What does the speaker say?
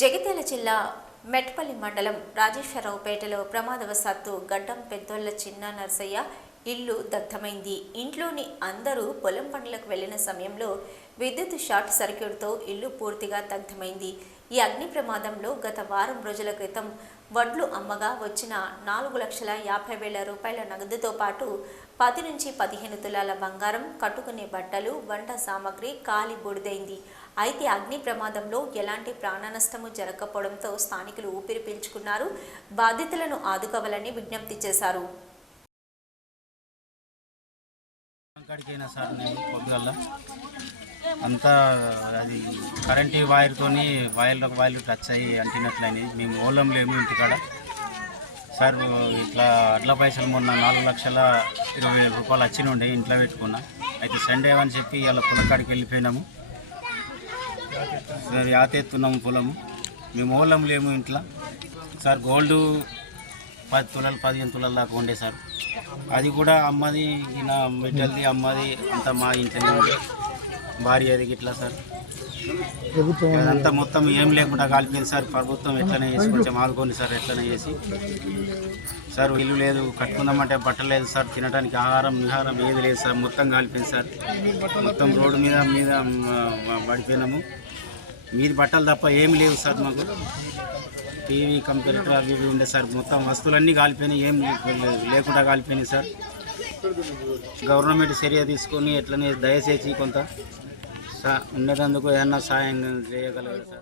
జగిత్యాల జిల్లా మెట్పల్లి మండలం రాజేశ్వరరావుపేటలో ప్రమాదవశాత్తు గడ్డం పెద్దోళ్ల చిన్న నర్సయ్య ఇల్లు దగ్ధమైంది ఇంట్లోని అందరూ పొలం పనులకు వెళ్లిన సమయంలో విద్యుత్ షార్ట్ సర్క్యూట్తో ఇల్లు పూర్తిగా దగ్ధమైంది ఈ అగ్ని ప్రమాదంలో గత వారం రోజుల క్రితం వడ్లు అమ్మగా వచ్చిన నాలుగు లక్షల యాభై వేల రూపాయల నగదుతో పాటు పది నుంచి పదిహేను తులాల బంగారం కట్టుకునే బట్టలు వంట సామాగ్రి కాలి బొడిదైంది అయితే అగ్ని ప్రమాదంలో ఎలాంటి ప్రాణనష్టము జరగకపోవడంతో స్థానికులు ఊపిరి పీల్చుకున్నారు బాధితులను ఆదుకోవాలని విజ్ఞప్తి చేశారు కాడికైనా సార్ నేను పొద్దుగల్లా అంతా అది కరెంట్ వైర్తోని ఒక వాయిల్ టచ్ అయ్యి అంటినట్లని మేము ఓలం లేము ఇంటికాడ సార్ ఇట్లా అడ్ల పైసలు మొన్న నాలుగు లక్షల ఇరవై వేల రూపాయలు వచ్చినండే ఇంట్లో పెట్టుకున్నా అయితే సండే అని చెప్పి ఇలా పొలకాడికి వెళ్ళిపోయినాము యాతెత్తున్నాము పొలము మేము ఓలం లేము ఇంట్లో సార్ గోల్డ్ పది తులాలు పదిహేను తులాల దాకా ఉండే సార్ అది కూడా అమ్మది ఈయన మెటల్ది అమ్మది అంత మా ఇంటి ఉంది భార్య అది ఇట్లా సార్ అంతా మొత్తం ఏం లేకుండా కాలిపోయింది సార్ ప్రభుత్వం ఎట్లనే చేసి కొంచెం ఆదుకోండి సార్ ఎట్లనే చేసి సార్ ఇల్లు లేదు కట్టుకుందామంటే బట్టలు లేదు సార్ తినడానికి ఆహారం విహారం ఏది లేదు సార్ మొత్తం కాలిపోయింది సార్ మొత్తం రోడ్డు మీద మీద పడిపోయినాము మీది బట్టలు తప్ప ఏమి లేవు సార్ మాకు టీవీ కంప్యూటర్ అవి ఇవి ఉండే సార్ మొత్తం వస్తువులన్నీ కాలిపోయినాయి ఏం లేకుండా కాలిపోయినాయి సార్ గవర్నమెంట్ చర్య తీసుకొని ఎట్లనే దయచేసి కొంత ఉండేటందుకు ఏమన్నా సాయం చేయగలగాలి సార్